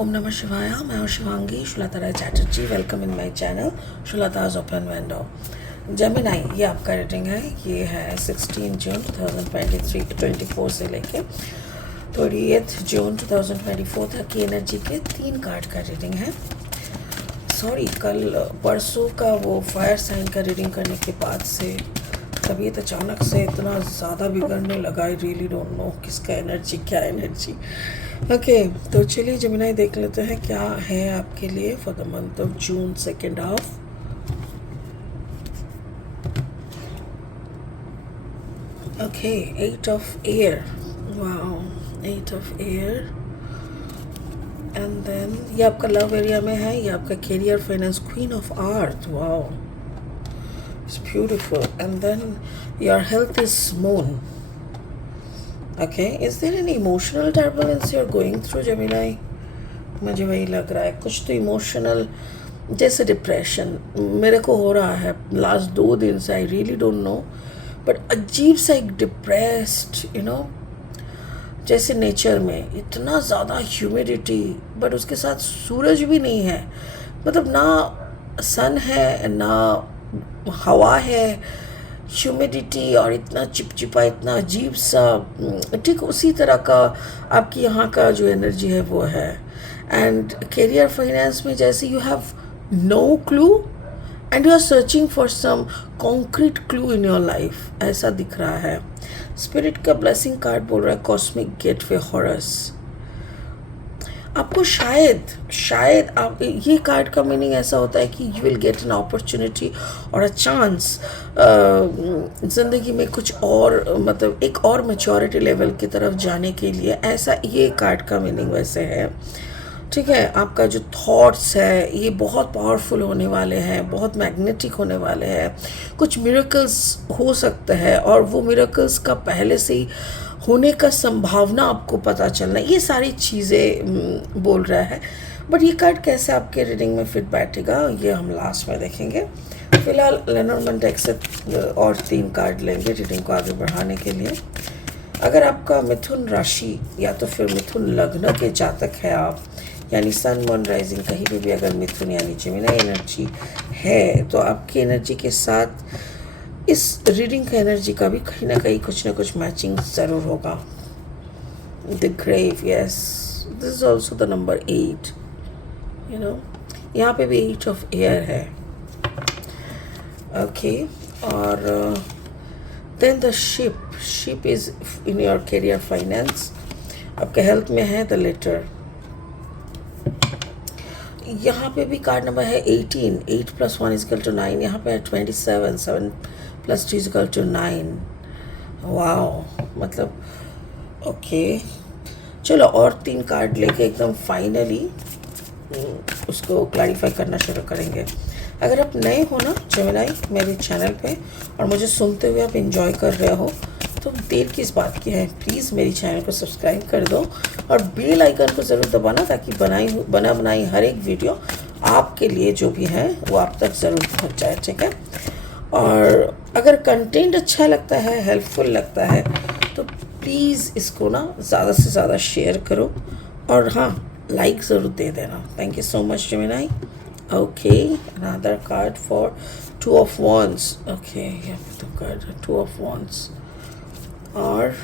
ओम नमः शिवाय। मैं हूँ Shivangi Shulata Rai Chatterjee. Welcome in my channel Shulata's open window. Gemini, ये आपका रीडिंग है। ये है 16 जून 2024 से लेके 28 जून 2024 तक की एनर्जी के 3 कार्ड का रीडिंग है। सॉरी, कल परसों का वो फायर साइन का रीडिंग करने के बाद से तबीयत अचानक से इतना ज़्यादा बिगड़ने लगा। आई रियली डोंट नो किसका एनर्जी, क्या एनर्जी। ओके, तो चलिए जेमिनाई देख लेते हैं क्या है आपके लिए for the month of June second half. Okay, 8 of air, wow, 8 of air. And then ये आपका लव एरिया में है, ये आपका career finance, queen of earth, wow, it's beautiful. And then your health is moon. Okay, is there any emotional turbulence you're going through, Gemini? मुझे वही लग रहा है, कुछ तो इमोशनल, जैसे डिप्रेशन मेरे को हो रहा है लास्ट 2 दिन से। I really don't know, but अजीब सा एक डिप्रेस्ड, जैसे नेचर में इतना ज़्यादा ह्यूमिडिटी, बट उसके साथ सूरज भी नहीं है, मतलब ना सन है ना हवा है, ह्यूमिडिटी और इतना चिपचिपा, इतना अजीब सा। ठीक उसी तरह का आपकी यहाँ का जो एनर्जी है वो है। एंड कैरियर फाइनेंस में जैसे you have no clue and you are searching for some concrete clue in your life, ऐसा दिख रहा है। स्पिरिट का ब्लेसिंग कार्ड बोल रहा है कॉस्मिक गेटवे हॉरस। आपको शायद आप, ये कार्ड का मीनिंग ऐसा होता है कि you will get an opportunity और अ चांस ज़िंदगी में कुछ और, मतलब एक और मैच्योरिटी लेवल की तरफ जाने के लिए, ऐसा ये कार्ड का मीनिंग वैसे है। ठीक है, आपका जो थॉट्स है ये बहुत पावरफुल होने वाले हैं, बहुत मैग्नेटिक होने वाले हैं। कुछ मिरेकल्स हो सकते हैं और वो मिरेकल्स का पहले से ही होने का संभावना आपको पता चलना, ये सारी चीज़ें बोल रहा है। बट ये कार्ड कैसे आपके रीडिंग में फिट बैठेगा ये हम लास्ट में देखेंगे। फिलहाल लेनॉर्मन डेक से और 3 कार्ड लेंगे रीडिंग को आगे बढ़ाने के लिए। अगर आपका मिथुन राशि या तो फिर मिथुन लग्न के जातक है आप, यानी सन मून राइजिंग कहीं भी अगर मिथुन यानी जेमिनी एनर्जी है, तो आपकी एनर्जी के साथ इस रीडिंग का एनर्जी का भी कहीं ना कहीं कुछ ना कुछ मैचिंग ज़रूर होगा। The grave, yes, this is also the number 8। यहाँ पे भी 8 ऑफ एयर है। ओके, और then the ship is in your career finance. आपके हेल्थ में है द लेटर। यहाँ पे भी कार्ड नंबर है 18, 8 + 1 = 9। यहाँ पे है 27, 7 + 2 = 9। वाओ, मतलब ओके, चलो और 3 कार्ड लेके एकदम फाइनली उसको क्लैरिफाई करना शुरू करेंगे। अगर आप नए हो ना जेमिनाई मेरे चैनल पे और मुझे सुनते हुए आप एंजॉय कर रहे हो, तो देर किस बात की है, प्लीज़ मेरी चैनल को सब्सक्राइब कर दो और बेल आइकन को ज़रूर दबाना, ताकि बनाई हर एक वीडियो आपके लिए जो भी है वो आप तक ज़रूर पहुंच जाए। ठीक है, और अगर कंटेंट अच्छा लगता है, हेल्पफुल लगता है, तो प्लीज़ इसको ना ज़्यादा से ज़्यादा शेयर करो और हाँ, लाइक ज़रूर दे देना। Thank you so much Gemini. Okay, another card for 2 of wands। Okay, यहाँ पे तो कार्ड है 2 ऑफ wands और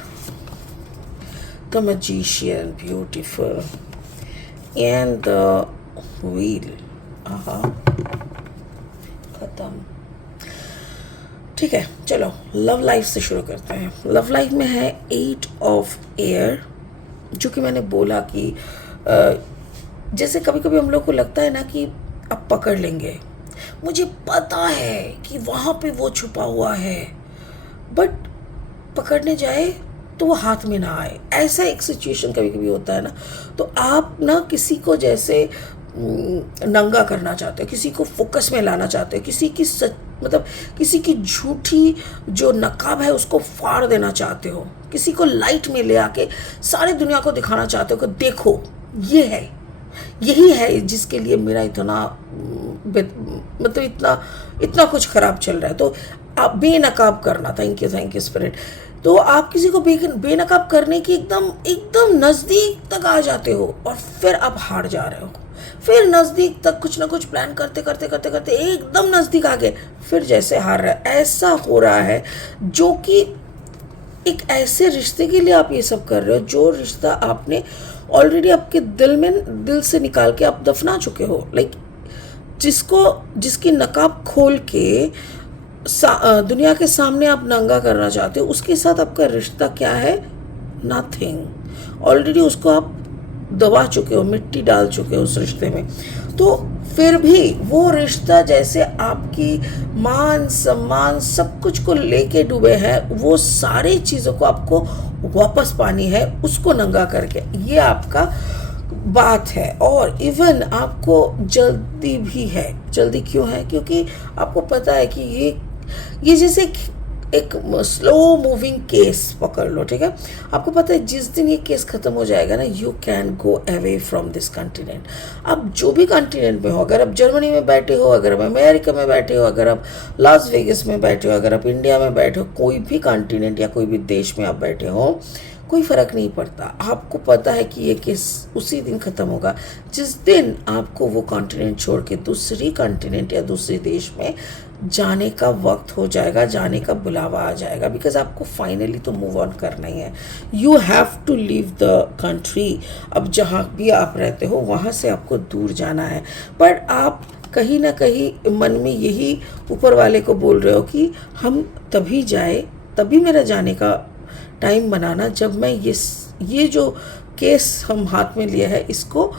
the magician, beautiful, and the wheel। खत्म। ठीक है, चलो लव लाइफ से शुरू करते हैं। लव लाइफ में है 8 ऑफ एयर, जो कि मैंने बोला कि जैसे कभी कभी हम लोग को लगता है ना कि अब पकड़ लेंगे, मुझे पता है कि वहाँ पे वो छुपा हुआ है, बट पकड़ने जाए तो वो हाथ में ना आए, ऐसा एक सिचुएशन कभी कभी होता है ना। तो आप ना किसी को जैसे नंगा करना चाहते हो, किसी को फोकस में लाना चाहते हो, किसी की मतलब किसी की झूठी जो नकाब है उसको फाड़ देना चाहते हो, किसी को लाइट में ले आके सारी दुनिया को दिखाना चाहते हो कि देखो ये है, यही है जिसके लिए मेरा इतना मतलब इतना कुछ खराब चल रहा है। तो आप बेनकाब करना। Thank you spirit. तो आप किसी को बेनकाब करने की एकदम एकदम नज़दीक तक आ जाते हो और फिर आप हार जा रहे हो। फिर नज़दीक तक कुछ ना कुछ प्लान करते करते करते करते एकदम नज़दीक आ गए, फिर जैसे हार रहा है। ऐसा हो रहा है, जो कि एक ऐसे रिश्ते के लिए आप ये सब कर रहे हो जो रिश्ता आपने ऑलरेडी आपके दिल से निकाल के आप दफना चुके हो। लाइक जिसकी नकाब खोल के दुनिया के सामने आप नंगा करना चाहते हो, उसके साथ आपका रिश्ता क्या है? नथिंग। ऑलरेडी उसको आप दबा चुके हो, मिट्टी डाल चुके हो उस रिश्ते में। तो फिर भी वो रिश्ता जैसे आपकी मान सम्मान सब कुछ को लेके डूबे हैं, वो सारी चीज़ों को आपको वापस पानी है, उसको नंगा करके। ये आपका बात है। और इवन आपको जल्दी भी है। जल्दी क्यों है? क्योंकि आपको पता है कि ये जैसे एक स्लो मूविंग केस पकड़ लो, ठीक है? आपको पता है जिस दिन ये केस खत्म हो जाएगा ना, you can go away from this continent. आप जो भी कंटिनेंट में हो, अगर आप जर्मनी में बैठे हो, अगर आप अमेरिका में बैठे हो, अगर आप लास वेगस में बैठे हो, अगर आप इंडिया में बैठे हो, कोई भी कंटिनेंट या कोई भी देश में आप बैठे हो, कोई फ़र्क नहीं पड़ता। आपको पता है कि ये केस उसी दिन ख़त्म होगा जिस दिन आपको वो कॉन्टिनेंट छोड़ के दूसरी कॉन्टिनेंट या दूसरे देश में जाने का वक्त हो जाएगा, जाने का बुलावा आ जाएगा। बिकॉज आपको फाइनली तो मूव ऑन करना ही है। You have to leave the country. अब जहाँ भी आप रहते हो वहाँ से आपको दूर जाना है। बट आप कहीं ना कहीं मन में यही ऊपर वाले को बोल रहे हो कि हम तभी जाए, तभी मेरा जाने का टाइम बनाना जब मैं ये जो केस हम हाथ में लिया है इसको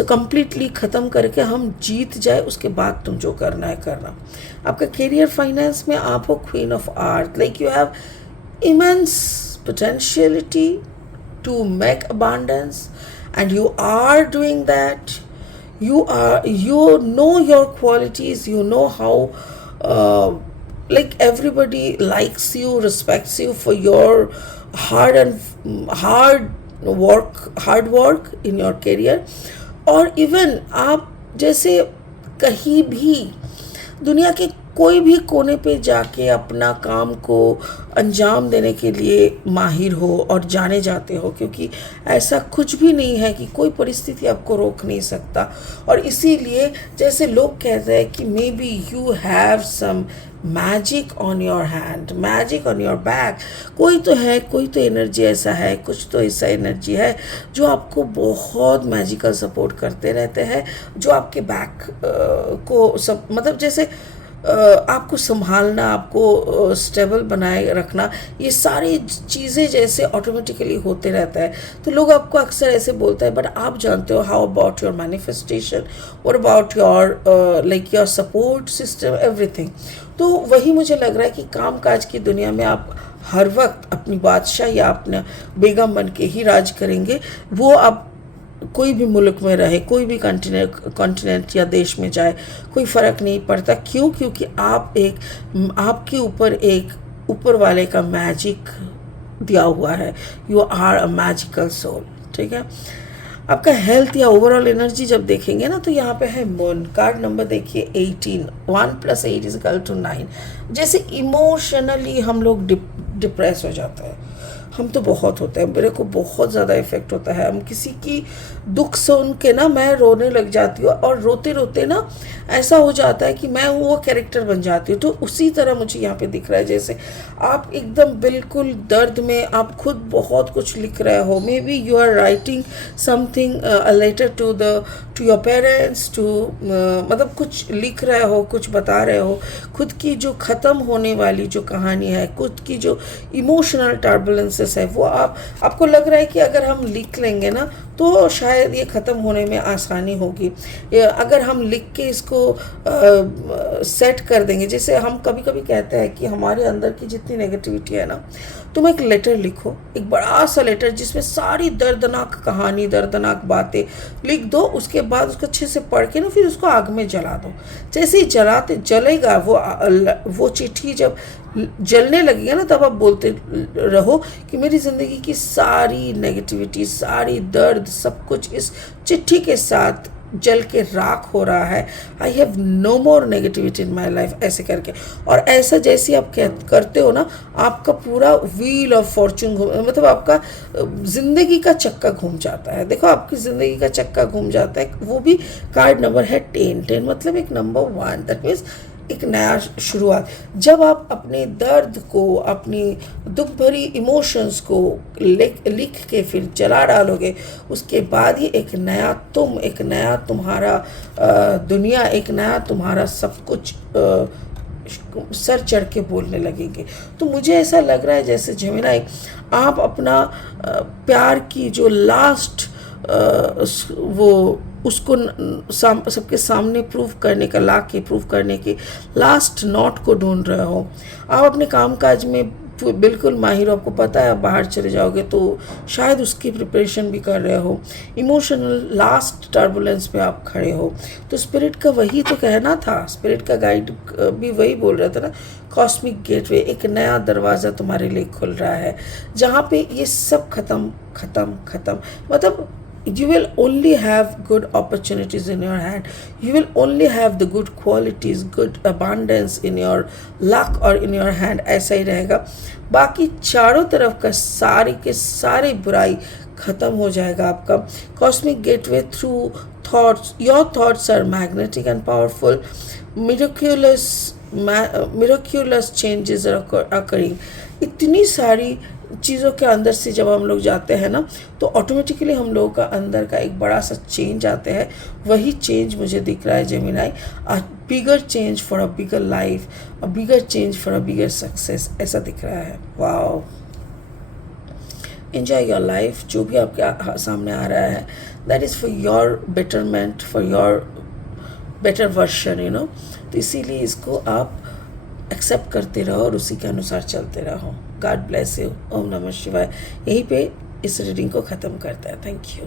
कंप्लीटली ख़त्म करके हम जीत जाए, उसके बाद तुम जो करना है करना। आपका करियर फाइनेंस में आप हो queen of art. Like you have immense potentiality to make abundance and you are doing that. you know your qualities, you know how like everybody likes you, respects you for your hard work in your career। और even आप जैसे कहीं भी दुनिया के कोई भी कोने पे जाके अपना काम को अंजाम देने के लिए माहिर हो और जाने जाते हो, क्योंकि ऐसा कुछ भी नहीं है कि कोई परिस्थिति आपको रोक नहीं सकता। और इसीलिए जैसे लोग कहते हैं कि maybe you have some magic on your hand, magic on your back. कोई तो है, कोई तो एनर्जी ऐसा है, कुछ तो ऐसा एनर्जी है जो आपको बहुत मैजिकल सपोर्ट करते रहते हैं, जो आपके बैक को सब मतलब जैसे आपको संभालना, आपको स्टेबल बनाए रखना, ये सारी चीज़ें जैसे ऑटोमेटिकली होते रहता है। तो लोग आपको अक्सर ऐसे बोलते हैं, बट आप जानते हो how about your manifestation, what about your like your support system, everything. तो वही मुझे लग रहा है कि काम काज की दुनिया में आप हर वक्त अपनी बादशाह या अपना बेगम बन के ही राज करेंगे। वो आप कोई भी मुल्क में रहे, कोई भी कॉन्टिनेंट या देश में जाए, कोई फ़र्क नहीं पड़ता। क्यों? क्योंकि आपके ऊपर एक ऊपर वाले का मैजिक दिया हुआ है। You are a magical soul, ठीक है? आपका हेल्थ या ओवरऑल एनर्जी जब देखेंगे ना, तो यहाँ पे है मून। कार्ड नंबर देखिए 18, 1 + 8 = 9। जैसे इमोशनली हम लोग डिप्रेस हो जाते हैं। हम तो बहुत होते हैं, मेरे को बहुत ज़्यादा इफ़ेक्ट होता है। हम किसी की दुख सुन के ना मैं रोने लग जाती हूँ, और रोते रोते ना ऐसा हो जाता है कि मैं वो कैरेक्टर बन जाती हूँ। तो उसी तरह मुझे यहाँ पे दिख रहा है, जैसे आप एकदम बिल्कुल दर्द में, आप खुद बहुत कुछ लिख रहे हो। Maybe you are writing something, a letter to your parents, मतलब कुछ लिख रहे हो, कुछ बता रहे हो, खुद की जो ख़त्म होने वाली जो कहानी है, खुद की जो इमोशनल टर्बुलेंसेस है, वो आपको लग रहा है कि अगर हम लिख लेंगे ना तो शायद ये ख़त्म होने में आसानी होगी। अगर हम लिख के इसको सेट कर देंगे, जैसे हम कभी कभी कहते हैं कि हमारे अंदर की जितनी नेगेटिविटी है ना, तुम एक लेटर लिखो, एक बड़ा सा लेटर जिसमें सारी दर्दनाक कहानी, दर्दनाक बातें लिख दो। उसके बाद उसको अच्छे से पढ़ के ना फिर उसको आग में जला दो। जैसे ही जलेगा वो चिट्ठी, जब जलने लगेगा ना, तब आप बोलते रहो कि मेरी ज़िंदगी की सारी नेगेटिविटी, सारी दर्द, सब कुछ इस चिट्ठी के साथ जल के राख हो रहा है, I have no more negativity in my life, ऐसे करके। और ऐसा जैसे आप करते हो ना, आपका पूरा व्हील ऑफ फॉर्चून मतलब आपका ज़िंदगी का चक्का घूम जाता है। देखो आपकी ज़िंदगी का चक्का घूम जाता है, वो भी कार्ड नंबर है 10। 10 मतलब एक नंबर 1, दैट मीन्स एक नया शुरुआत। जब आप अपने दर्द को, अपनी दुख भरी इमोशंस को लिख के फिर जला डालोगे, उसके बाद ही एक नया तुम, एक नया तुम्हारा दुनिया, एक नया तुम्हारा सब कुछ सर चढ़ के बोलने लगेंगे। तो मुझे ऐसा लग रहा है जैसे जेमिनी, आप अपना प्यार की जो लास्ट वो उसको सबके सामने प्रूव करने का, ला के प्रूव करने के लास्ट नोट को ढूंढ रहे हो। आप अपने कामकाज में बिल्कुल माहिर हो, आपको पता है आप बाहर चले जाओगे तो शायद उसकी प्रिपरेशन भी कर रहे हो। इमोशनल लास्ट टर्बुलेंस पे आप खड़े हो। तो स्पिरिट का वही तो कहना था, स्पिरिट का गाइड भी वही बोल रहा था ना, कॉस्मिक गेटवे, एक नया दरवाज़ा तुम्हारे लिए खुल रहा है, जहाँ पे ये सब खत्म खत्म खत्म, मतलब you will only have good opportunities in your hand, you will only have the good qualities, good abundance in your luck or in your hand, ऐसा ही रहेगा। बाकी चारों तरफ का सारे के सारे बुराई ख़त्म हो जाएगा आपका। Cosmic gateway through thoughts, your thoughts are magnetic and powerful, miraculous changes are occurring। इतनी सारी चीज़ों के अंदर से जब हम लोग जाते हैं ना, तो ऑटोमेटिकली हम लोगों का अंदर का एक बड़ा सा चेंज आते हैं। वही चेंज मुझे दिख रहा है Gemini, a bigger change for a bigger life, a bigger change for a bigger success, ऐसा दिख रहा है। Wow, enjoy your life. जो भी आपके सामने आ रहा है, that is for your betterment, for your better version, you know. तो इसीलिए इसको आप एक्सेप्ट करते रहो और उसी के अनुसार चलते रहो। God bless you. ओम नमः शिवाय। यहीं पे इस रीडिंग को ख़त्म करता है। Thank you.